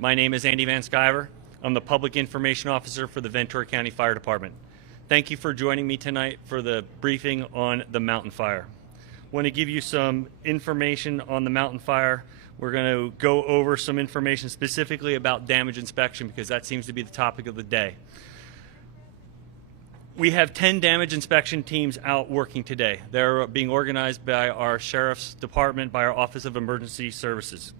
My name is Andy Van Sciver. I'm the Public Information Officer for the Ventura County Fire Department. Thank you for joining me tonight for the briefing on the mountain fire. I want to give you some information on the mountain fire. We're going to go over some information specifically about damage inspection because that seems to be the topic of the day. We have 10 damage inspection teams out working today. They're being organized by our Sheriff's Department, by our Office of Emergency Services.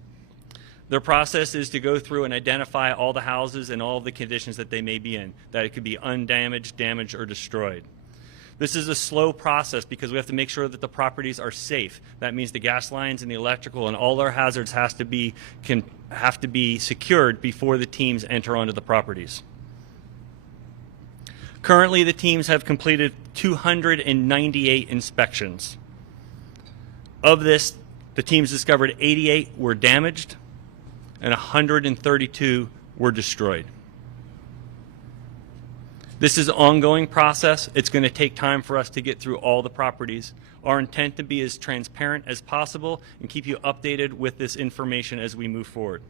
Their process is to go through and identify all the houses and all the conditions that they may be in, that it could be undamaged, damaged, or destroyed. This is a slow process because we have to make sure that the properties are safe. That means the gas lines and the electrical and all our hazards have to be secured before the teams enter onto the properties. Currently, the teams have completed 298 inspections. Of this, the teams discovered 88 were damaged and 132 were destroyed. This is an ongoing process. It's going to take time for us to get through all the properties. Our intent to be as transparent as possible and keep you updated with this information as we move forward.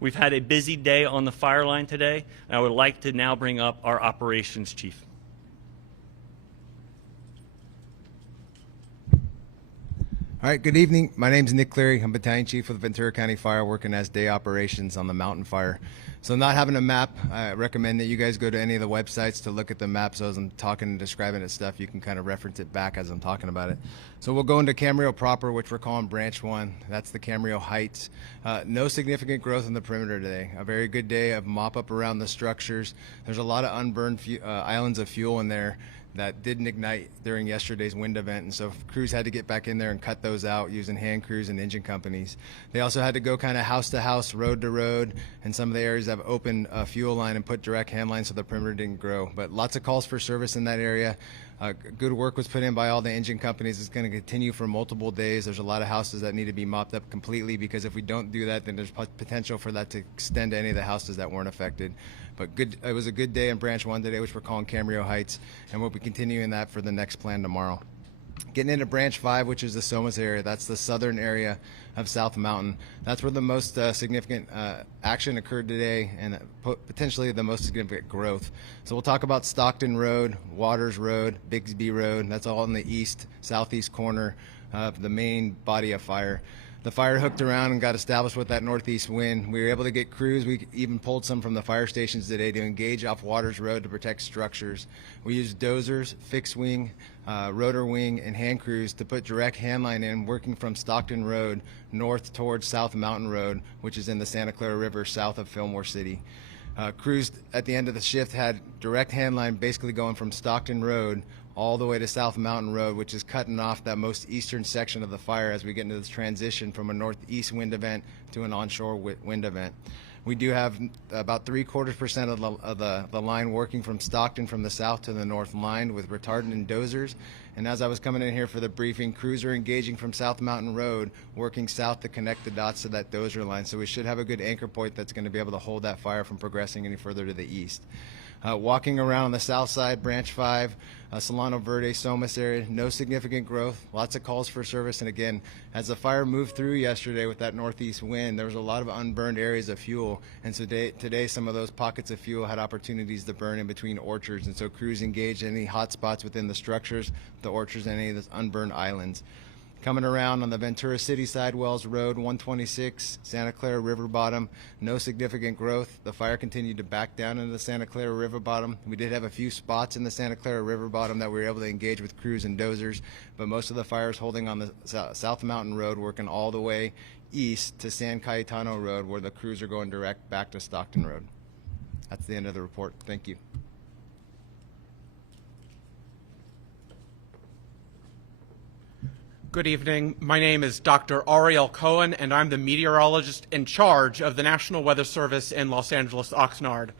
We've had a busy day on the fire line today, and I would like to now bring up our operations chief. All right, good evening. My name is Nick Cleary. I'm Battalion Chief of the Ventura County Fire, working as day operations on the mountain fire. So not having a map, I recommend that you guys go to any of the websites to look at the map. So as I'm talking and describing it stuff, you can kind of reference it back as I'm talking about it. So we'll go into Camarillo proper, which we're calling Branch 1. That's the Camarillo Heights. No significant growth in the perimeter today. A very good day of mop up around the structures. There's a lot of unburned islands of fuel in there that didn't ignite during yesterday's wind event, and so crews had to get back in there and cut those out using hand crews and engine companies. They also had to go kind of house to house, road to road, and some of the areas have opened a fuel line and put direct hand lines so the perimeter didn't grow. But lots of calls for service in that area. Good work was put in by all the engine companies. It's going to continue for multiple days. There's a lot of houses that need to be mopped up completely because if we don't do that, then there's potential for that to extend to any of the houses that weren't affected. But good, it was a good day in Branch 1 today, which we're calling Camarillo Heights, and we'll be continuing that for the next plan tomorrow. Getting into Branch 5, which is the Somas area, that's the southern area of South Mountain. That's where the most significant action occurred today and potentially the most significant growth. So we'll talk about Stockton Road, Waters Road, Bigsby Road. That's all in the southeast corner of the main body of fire. The fire hooked around and got established with that northeast wind. We were able to get crews. We even pulled some from the fire stations today to engage off Waters Road to protect structures. We used dozers, fixed wing, rotor wing, and hand crews to put direct hand line in, working from Stockton Road north towards South Mountain Road, which is in the Santa Clara River south of Fillmore City. Crews at the end of the shift had direct hand line basically going from Stockton Road all the way to South Mountain Road, which is cutting off that most eastern section of the fire as we get into this transition from a northeast wind event to an onshore wind event. We do have about 3/4% of the line working from Stockton from the south to the north lined with retardant and dozers. And as I was coming in here for the briefing, crews are engaging from South Mountain Road, working south to connect the dots to that dozer line. So we should have a good anchor point that's going to be able to hold that fire from progressing any further to the east. Walking around on the south side, Branch 5, Solano Verde, Somas area, no significant growth, lots of calls for service. And again, as the fire moved through yesterday with that northeast wind, there was a lot of unburned areas of fuel. And so today some of those pockets of fuel had opportunities to burn in between orchards. And so crews engaged in any hot spots within the structures, the orchards, and any of those unburned islands. Coming around on the Ventura City side, Wells Road, 126, Santa Clara River bottom, no significant growth. The fire continued to back down into the Santa Clara River bottom. We did have a few spots in the Santa Clara River bottom that we were able to engage with crews and dozers, but most of the fire is holding on the South Mountain Road, working all the way east to San Cayetano Road, where the crews are going direct back to Stockton Road. That's the end of the report. Thank you. Good evening. My name is Dr. Ariel Cohen, and I'm the meteorologist in charge of the National Weather Service in Los Angeles, Oxnard.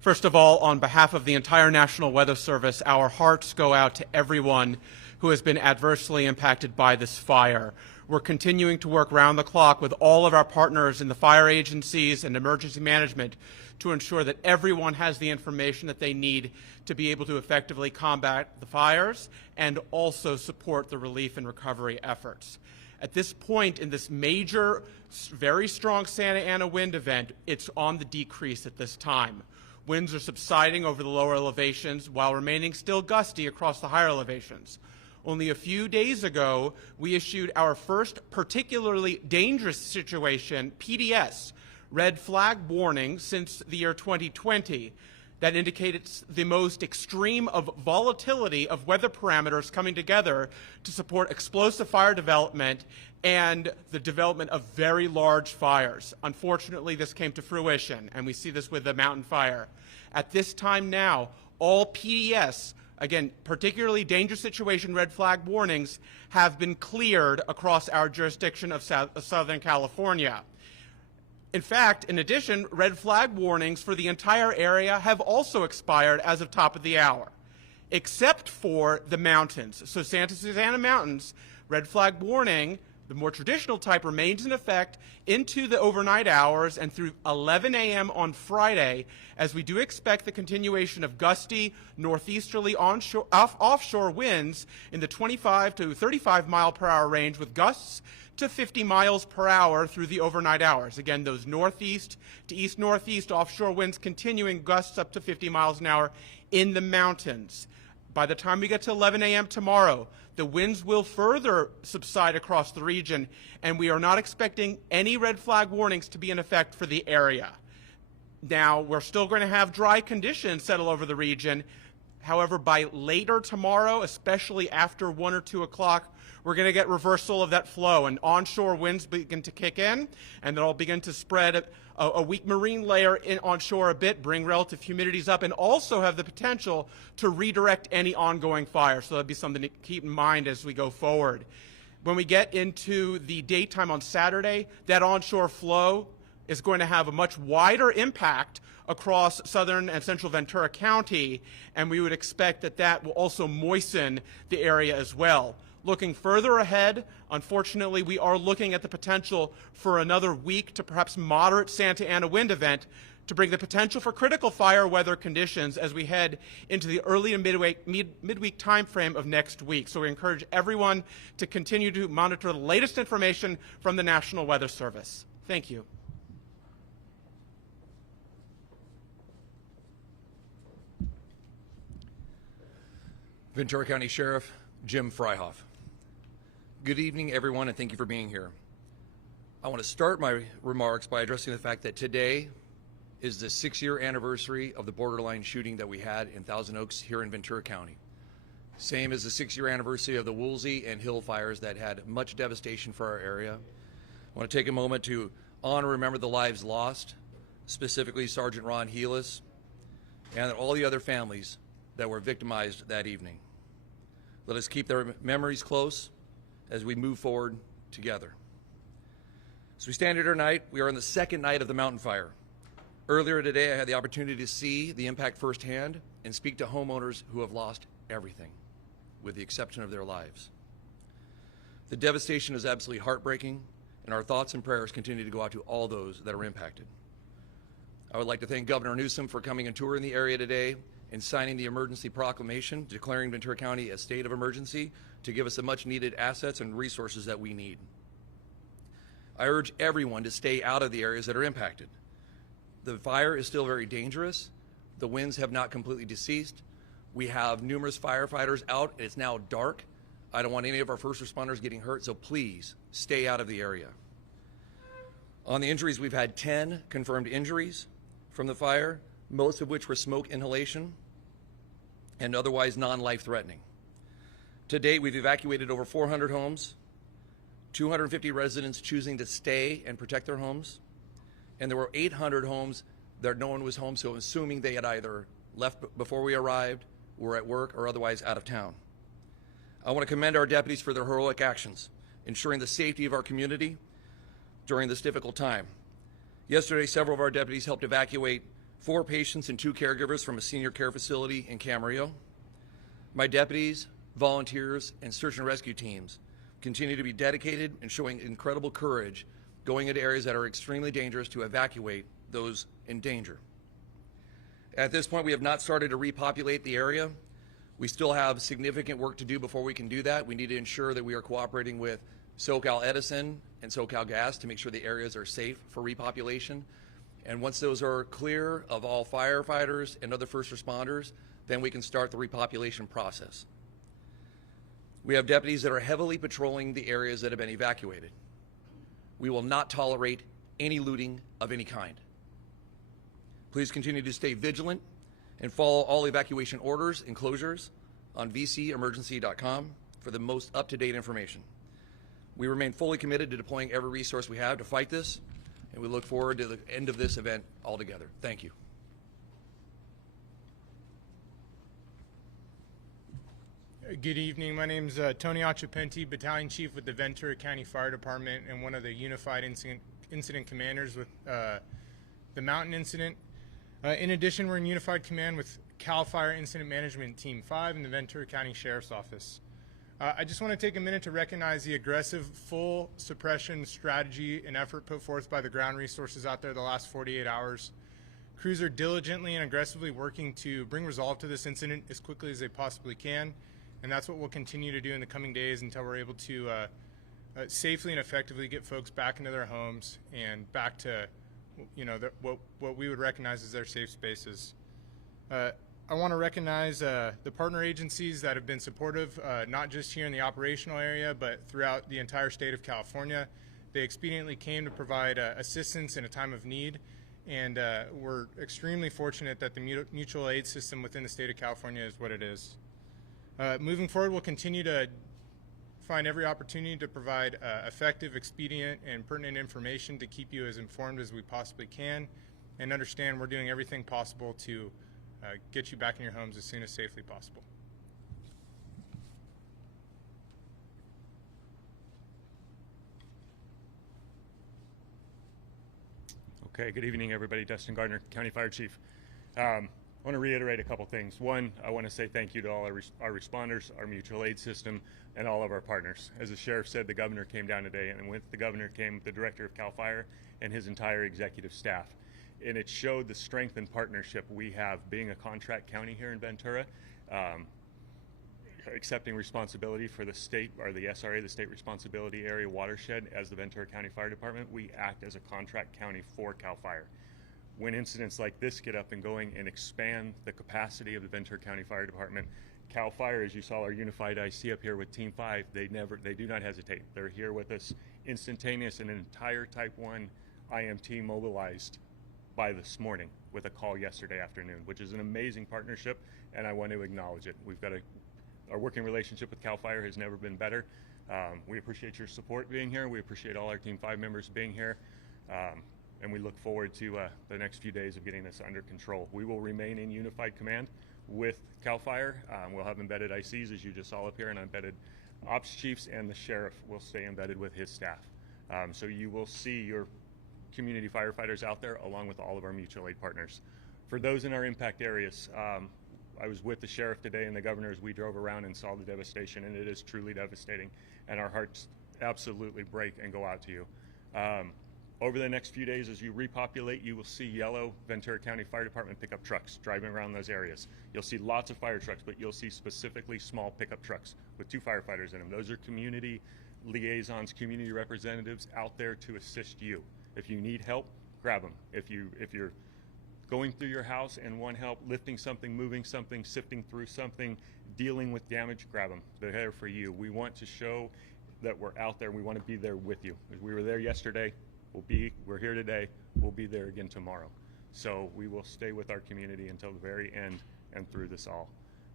First of all, on behalf of the entire National Weather Service, our hearts go out to everyone who has been adversely impacted by this fire. We're continuing to work round the clock with all of our partners in the fire agencies and emergency management to ensure that everyone has the information that they need to be able to effectively combat the fires and also support the relief and recovery efforts. At this point in this major, very strong Santa Ana wind event, it's on the decrease at this time. Winds are subsiding over the lower elevations while remaining still gusty across the higher elevations. Only a few days ago, we issued our first particularly dangerous situation, PDS, red flag warning, since the year 2020. That indicates the most extreme of volatility of weather parameters coming together to support explosive fire development and the development of very large fires. Unfortunately, this came to fruition, and we see this with the mountain fire. At this time now, all PDS, again, particularly dangerous situation red flag warnings, have been cleared across our jurisdiction of Southern California. In fact, in addition, red flag warnings for the entire area have also expired as of top of the hour, except for the mountains. So Santa Susana Mountains, red flag warning, the more traditional type, remains in effect into the overnight hours and through 11 a.m. on Friday, as we do expect the continuation of gusty northeasterly offshore winds in the 25 to 35 mile per hour range, with gusts to 50 miles per hour through the overnight hours. Again, those northeast to east-northeast offshore winds continuing, gusts up to 50 miles an hour in the mountains. By the time we get to 11 a.m. tomorrow, the winds will further subside across the region, and we are not expecting any red flag warnings to be in effect for the area. Now, we're still going to have dry conditions settle over the region. However, by later tomorrow, especially after 1 or 2 o'clock, we're going to get reversal of that flow, and onshore winds begin to kick in, and they'll begin to spread a weak marine layer onshore a bit, bring relative humidities up, and also have the potential to redirect any ongoing fire. So that'll be something to keep in mind as we go forward. When we get into the daytime on Saturday, that onshore flow is going to have a much wider impact across southern and central Ventura County, and we would expect that that will also moisten the area as well. Looking further ahead, unfortunately, we are looking at the potential for another weak to perhaps moderate Santa Ana wind event to bring the potential for critical fire weather conditions as we head into the early and midweek time frame of next week. So we encourage everyone to continue to monitor the latest information from the National Weather Service. Thank you. Ventura County Sheriff Jim Freihoff. Good evening, everyone, and thank you for being here. I want to start my remarks by addressing the fact that today is the 6-year anniversary of the borderline shooting that we had in Thousand Oaks here in Ventura County. Same as the 6-year anniversary of the Woolsey and Hill fires that had much devastation for our area. I want to take a moment to honor and remember the lives lost, specifically Sergeant Ron Heelis and all the other families that were victimized that evening. Let us keep their memories close as we move forward together. As we stand here tonight, we are on the second night of the mountain fire. Earlier today, I had the opportunity to see the impact firsthand and speak to homeowners who have lost everything, with the exception of their lives. The devastation is absolutely heartbreaking, and our thoughts and prayers continue to go out to all those that are impacted. I would like to thank Governor Newsom for coming and touring the area today and signing the emergency proclamation declaring Ventura County a state of emergency to give us the much needed assets and resources that we need. I urge everyone to stay out of the areas that are impacted. The fire is still very dangerous. The winds have not completely deceased. We have numerous firefighters out. It's now dark. I don't want any of our first responders getting hurt, so please stay out of the area. On the injuries, we've had 10 confirmed injuries from the fire, most of which were smoke inhalation and otherwise non-life-threatening. To date, we've evacuated over 400 homes, 250 residents choosing to stay and protect their homes, and there were 800 homes that no one was home, so assuming they had either left before we arrived, were at work, or otherwise out of town. I want to commend our deputies for their heroic actions, ensuring the safety of our community during this difficult time. Yesterday, several of our deputies helped evacuate 4 patients and 2 caregivers from a senior care facility in Camarillo. My deputies, volunteers, and search and rescue teams continue to be dedicated and showing incredible courage going into areas that are extremely dangerous to evacuate those in danger. At this point, we have not started to repopulate the area. We still have significant work to do before we can do that. We need to ensure that we are cooperating with SoCal Edison, and SoCal Gas to make sure the areas are safe for repopulation. And once those are clear of all firefighters and other first responders, then we can start the repopulation process. We have deputies that are heavily patrolling the areas that have been evacuated. We will not tolerate any looting of any kind. Please continue to stay vigilant and follow all evacuation orders and closures on vcemergency.com for the most up-to-date information. We remain fully committed to deploying every resource we have to fight this, and we look forward to the end of this event altogether. Thank you. Good evening. My name is Tony Achapenti, Battalion Chief with the Ventura County Fire Department and one of the Unified Incident Commanders with the Mountain Incident. In addition, we're in Unified Command with CAL FIRE Incident Management Team 5 in the Ventura County Sheriff's Office. I just want to take a minute to recognize the aggressive full suppression strategy and effort put forth by the ground resources out there the last 48 hours. Crews are diligently and aggressively working to bring resolve to this incident as quickly as they possibly can, and that's what we'll continue to do in the coming days until we're able to safely and effectively get folks back into their homes and back to, you know, what we would recognize as their safe spaces. I want to recognize the partner agencies that have been supportive, not just here in the operational area, but throughout the entire state of California. They expediently came to provide assistance in a time of need, and we're extremely fortunate that the mutual aid system within the state of California is what it is. Moving forward, we'll continue to find every opportunity to provide effective, expedient, and pertinent information to keep you as informed as we possibly can, and understand we're doing everything possible to get you back in your homes as soon as safely possible. Okay, good evening, everybody. Dustin Gardner, County Fire Chief. I want to reiterate a couple things. One, I want to say thank you to all our responders, our mutual aid system, and all of our partners. As the sheriff said, the governor came down today, and with the governor came the director of CAL FIRE and his entire executive staff. And it showed the strength and partnership we have being a contract county here in Ventura, accepting responsibility for the state, or the SRA, the State Responsibility Area Watershed. As the Ventura County Fire Department, we act as a contract county for CAL FIRE. When incidents like this get up and going and expand the capacity of the Ventura County Fire Department, CAL FIRE, as you saw our unified IC up here with Team 5, they do not hesitate. They're here with us instantaneous, and an entire Type 1 IMT mobilized by this morning with a call yesterday afternoon, which is an amazing partnership, and I want to acknowledge it. We've got our working relationship with CAL FIRE has never been better. We appreciate your support being here. We appreciate all our Team 5 members being here, and we look forward to the next few days of getting this under control. We will remain in unified command with CAL FIRE. We'll have embedded ICs, as you just saw up here, and embedded ops chiefs, and the sheriff will stay embedded with his staff. So you will see your community firefighters out there along with all of our mutual aid partners. For those in our impact areas, I was with the sheriff today and the governor as we drove around and saw the devastation, and it is truly devastating, and our hearts absolutely break and go out to you. Over the next few days, as you repopulate, you will see yellow Ventura County Fire Department pickup trucks driving around those areas. You'll see lots of fire trucks, but you'll see specifically small pickup trucks with 2 firefighters in them. Those are community liaisons, community representatives out there to assist you. If you need help, grab them. If you're going through your house and want help lifting something, moving something, sifting through something, dealing with damage, grab them. They're there for you. We want to show that we're out there. We want to be there with you. We were there yesterday. We're here today. We'll be there again tomorrow. So we will stay with our community until the very end and through this all.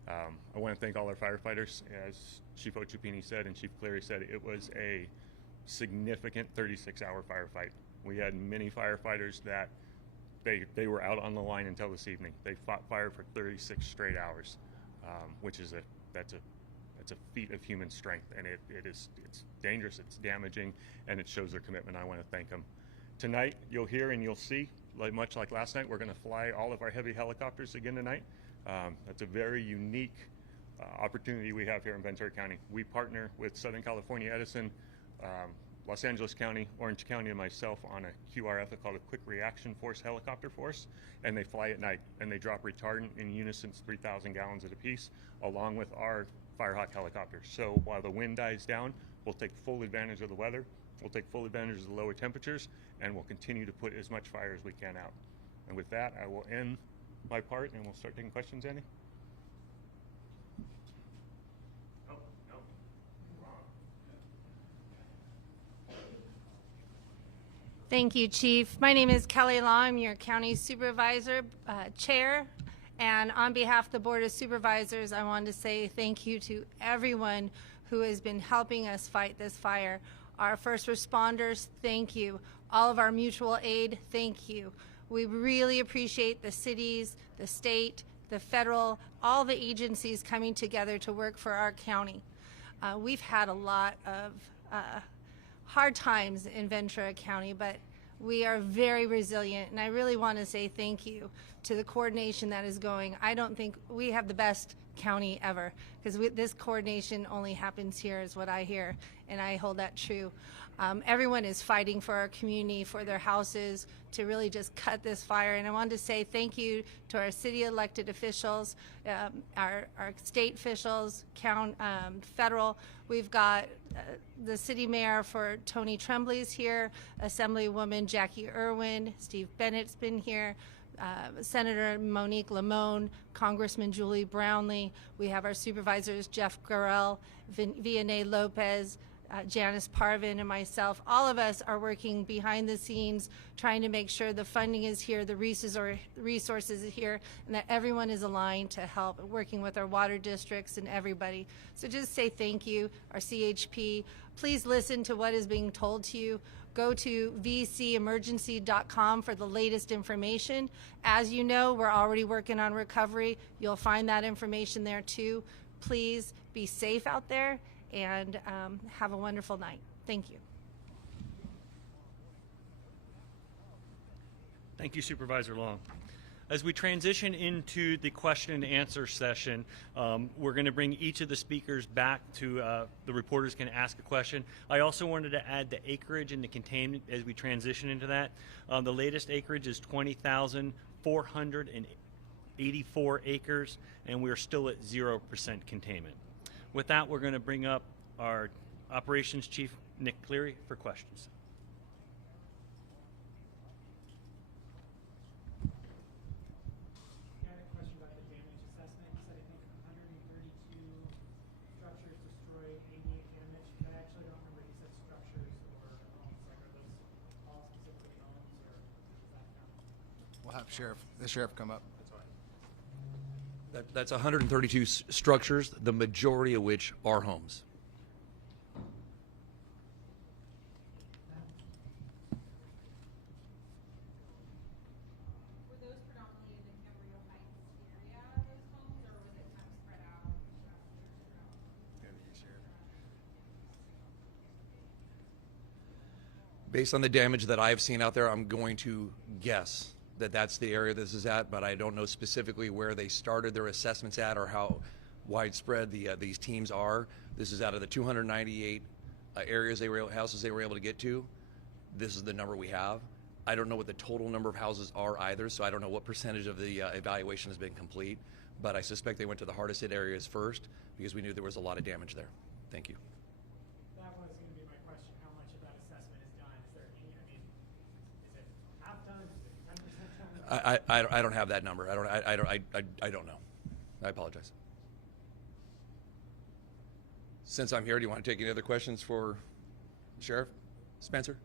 I want to thank all our firefighters. As Chief Ochupini said and Chief Cleary said, it was a significant 36-hour firefight. We had many firefighters that they were out on the line until this evening. They fought fire for 36 straight hours, which is that's a feat of human strength, and it's dangerous, it's damaging, and it shows their commitment. I want to thank them. Tonight, you'll hear and you'll see, much like last night, we're going to fly all of our heavy helicopters again tonight. That's a very unique opportunity we have here in Ventura County. We partner with Southern California Edison, Los Angeles County, Orange County, and myself on a QRF called a Quick Reaction Force Helicopter Force, and they fly at night, and they drop retardant in unison, 3,000 gallons at a piece, along with our Firehawk helicopters. So while the wind dies down, We'll take full advantage of the weather. We'll take full advantage of the lower temperatures, and we'll continue to put as much fire as we can out. And with that, I will end my part, and we'll start taking questions, Andy. Oh, no. Wrong. Thank you, Chief. My name is Kelly Law. I'm your County Supervisor Chair. And on behalf of the Board of Supervisors, I want to say thank you to everyone who has been helping us fight this fire. Our first responders, thank you. All of our mutual aid, thank you. We really appreciate the cities, the state, the federal, all the agencies coming together to work for our county. We've had a lot of hard times in Ventura County, but we are very resilient, and I really want to say thank you to the coordination that is going. I don't think we have the best county ever, because this coordination only happens here is what I hear, and I hold that true. Everyone is fighting for our community, for their houses, to really just cut this fire. And I wanted to say thank you to our city elected officials, our state officials, federal. We've got the city mayor for Tony Trembley's here, Assemblywoman Jackie Irwin, Steve Bennett's been here, Senator Monique Lamone, Congressman Julie Brownlee. We have our supervisors Jeff Garrell, Vianney Lopez, Janice Parvin, and myself. All of us are working behind the scenes, trying to make sure the funding is here, the resources are here, and that everyone is aligned to help, working with our water districts and everybody. So just say thank you, our CHP. Please listen to what is being told to you. Go to vcemergency.com for the latest information. As you know, we're already working on recovery. You'll find that information there too. Please be safe out there, and have a wonderful night. Thank you. Thank you, Supervisor Long. As we transition into the question and answer session, we're going to bring each of the speakers back to the reporters can ask a question. I also wanted to add the acreage and the containment as we transition into that. The latest acreage is 20,484 acres, and we're still at 0% containment. With that, we're going to bring up our Operations Chief, Nick Cleary, for questions. I had a question about the damage assessment. You said I think 132 structures destroyed, 88 damaged. I actually don't remember if you said structures or homes. Like, are those all specifically homes, or does that count? We'll have the sheriff come up. That's 132 structures, the majority of which are homes. Were those predominantly in the Camarillo Heights area, those homes, or was it kind of spread out? Based on the damage that I've seen out there, I'm going to guess that that's the area this is at, but I don't know specifically where they started their assessments at or how widespread these teams are. This is out of the 298 houses they were able to get to. This is the number we have. I don't know what the total number of houses are either, so I don't know what percentage of the evaluation has been complete, but I suspect they went to the hardest hit areas first because we knew there was a lot of damage there. Thank you. That was going to be my question. How much of that assessment is done? Is there any, I mean, is it half done? Is it 10% done? I don't have that number. I don't know. I apologize. Since I'm here, do you want to take any other questions for the Sheriff? Spencer?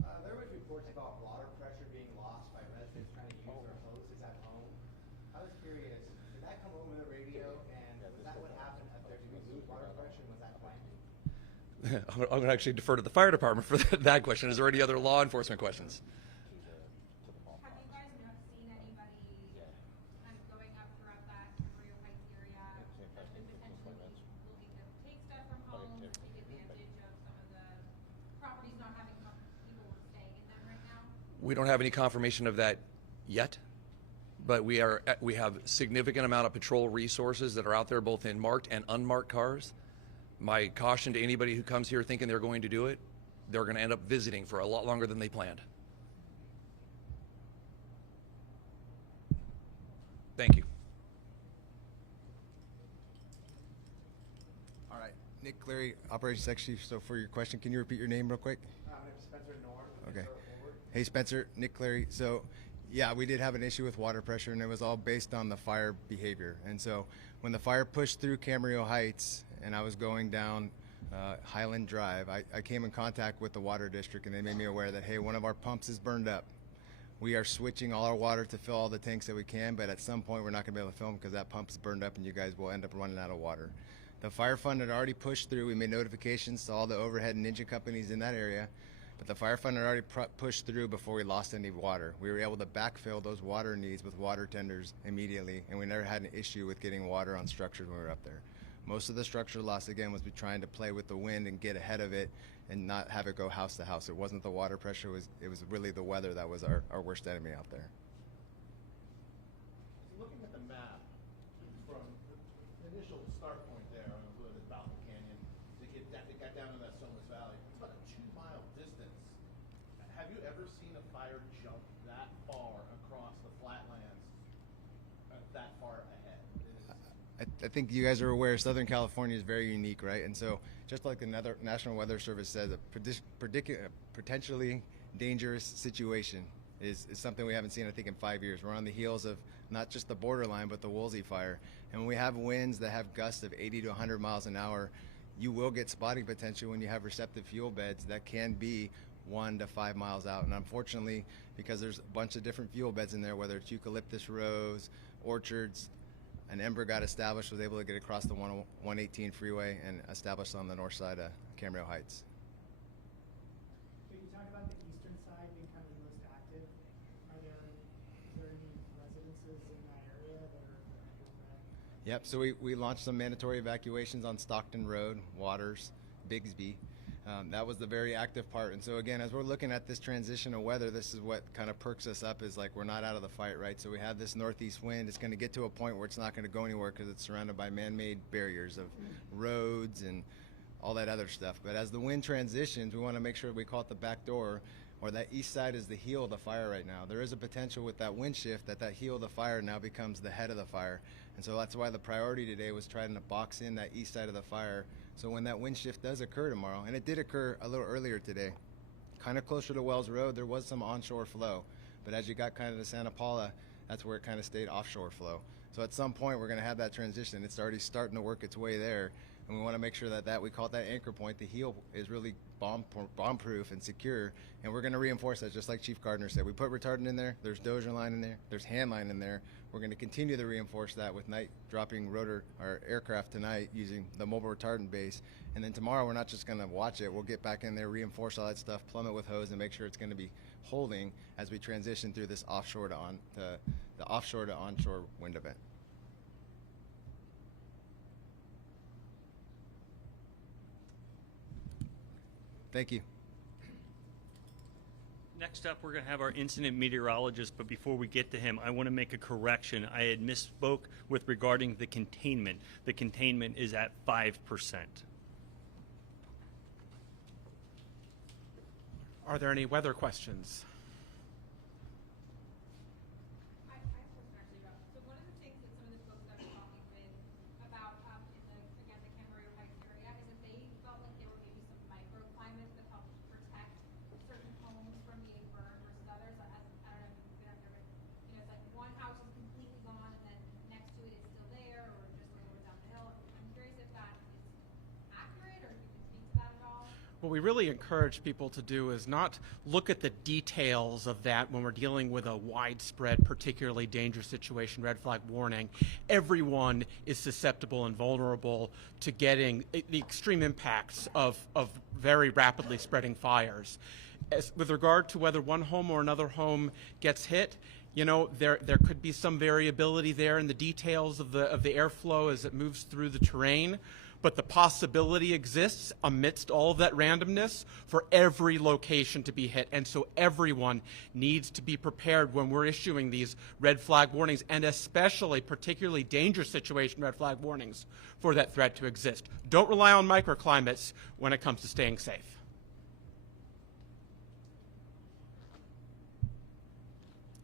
There was reports about water pressure being lost by residents trying to use their hoses at home. I was curious, did that come over the radio, and was that what happened up there? Did we lose water pressure, and was that planned? I'm going to actually defer to the fire department for that question. Is there any other law enforcement questions? Have you guys seen anybody kind of going up throughout that Camarillo Heights area that's been potentially looking to take stuff from homes, take advantage of some of the properties not having people staying in them right now? We don't have any confirmation of that yet, but we have significant amount of patrol resources that are out there, both in marked and unmarked cars. My caution to anybody who comes here thinking they're going to do it, they're going to end up visiting for a lot longer than they planned. Thank you. All right, Nick Cleary, Operations Section Chief. So for your question, can you repeat your name real quick? My name is Spencer Nord. Okay. Hey, Spencer, Nick Cleary. So, yeah, we did have an issue with water pressure, and it was all based on the fire behavior. And so when the fire pushed through Camarillo Heights and I was going down Highland Drive, I came in contact with the water district, and they made me aware that, hey, one of our pumps is burned up. We are switching all our water to fill all the tanks that we can, but at some point we're not going to be able to fill them because that pump is burned up and you guys will end up running out of water. The fire fund had already pushed through. We made notifications to all the overhead and engine companies in that area, but the fire fund had already pushed through before we lost any water. We were able to backfill those water needs with water tenders immediately, and we never had an issue with getting water on structures when we were up there. Most of the structure loss, again, was trying to play with the wind and get ahead of it and not have it go house to house. It wasn't the water pressure, it was really the weather that was our worst enemy out there. So looking at the map, from the initial start point there on the Balcony Canyon to get down to that Somas Valley, it's about a 2-mile distance. Have you ever seen a fire jump that far across the flatlands, that far ahead? I think you guys are aware Southern California is very unique, right? And so just like another National Weather Service says, a potentially dangerous situation is something we haven't seen, I think, in 5 years. We're on the heels of not just the borderline, but the Woolsey fire. And when we have winds that have gusts of 80 to 100 miles an hour, you will get spotting potential when you have receptive fuel beds that can be 1 to 5 miles out. And unfortunately, because there's a bunch of different fuel beds in there, whether it's eucalyptus rows, orchards, an ember got established, was able to get across the 118 freeway and established on the north side of Camarillo Heights. So you talk about the eastern side being kind of the most active. Is there any residences in that area that are under threat? Yep, so we launched some mandatory evacuations on Stockton Road, Waters, Bigsby. That was the very active part. And so again, as we're looking at this transition of weather, this is what kind of perks us up, is like we're not out of the fight, right? So we have this northeast wind. It's going to get to a point where it's not going to go anywhere because it's surrounded by man-made barriers of roads and all that other stuff. But as the wind transitions, we want to make sure we call it the back door, or that east side is the heel of the fire right now. There is a potential with that wind shift that heel of the fire now becomes the head of the fire. And so that's why the priority today was trying to box in that east side of the fire. So when that wind shift does occur tomorrow, and it did occur a little earlier today, kind of closer to Wells Road, there was some onshore flow. But as you got kind of to Santa Paula, that's where it kind of stayed offshore flow. So at some point, we're going to have that transition. It's already starting to work its way there. And we want to make sure that we call it that anchor point. The heel is really bomb-proof and secure. And we're going to reinforce that, just like Chief Gardner said. We put retardant in there. There's dozer line in there. There's hand line in there. We're going to continue to reinforce that with night dropping rotor or aircraft tonight using the mobile retardant base. And then tomorrow, we're not just going to watch it. We'll get back in there, reinforce all that stuff, plumb it with hose, and make sure it's going to be holding as we transition through this offshore to the offshore to onshore wind event. Thank you. Next up, we're going to have our incident meteorologist, but before we get to him, I want to make a correction. I had misspoke with regarding the containment. The containment is at 5%. Are there any weather questions? I have a question actually about, so one of the things that some of the folks that I'm talking with about in the, again, the Camarillo Heights area is that they felt like there were maybe some microclimates that helped protect certain homes from being burned versus others. I don't know if you've been up there, but it's like one house is completely gone and then next to it is still there, or just a little bit down the hill. I'm curious if that is accurate, or if you can speak to that at all. What we really encourage people to do is not look at the details of that when we're dealing with a widespread, particularly dangerous situation, red flag warning. Everyone is susceptible and vulnerable to getting the extreme impacts of very rapidly spreading fires. With regard to whether one home or another home gets hit, there could be some variability there in the details of the airflow as it moves through the terrain. But the possibility exists amidst all of that randomness for every location to be hit. And so everyone needs to be prepared when we're issuing these red flag warnings, and especially particularly dangerous situation red flag warnings for that threat to exist. Don't rely on microclimates when it comes to staying safe.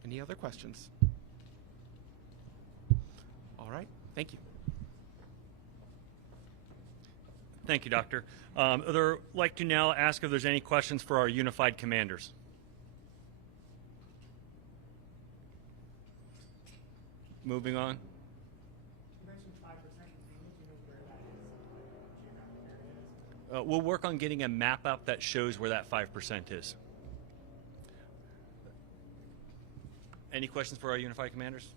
Any other questions? All right, thank you. Thank you, Doctor. I'd like to now ask if there's any questions for our unified commanders. Moving on. You mentioned 5% containment. Do you know where that is? Geographic area is? We'll work on getting a map up that shows where that 5% is. Any questions for our unified commanders?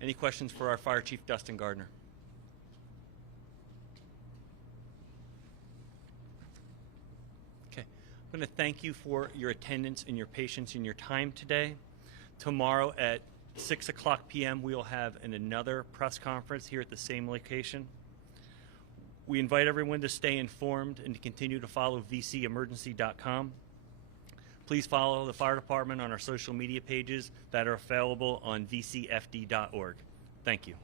Any questions for our Fire Chief Dustin Gardner? Okay, I'm going to thank you for your attendance and your patience and your time today. Tomorrow at 6 o'clock p.m. we'll have another press conference here at the same location. We invite everyone to stay informed and to continue to follow vcemergency.com. Please follow the fire department on our social media pages that are available on vcfd.org. Thank you.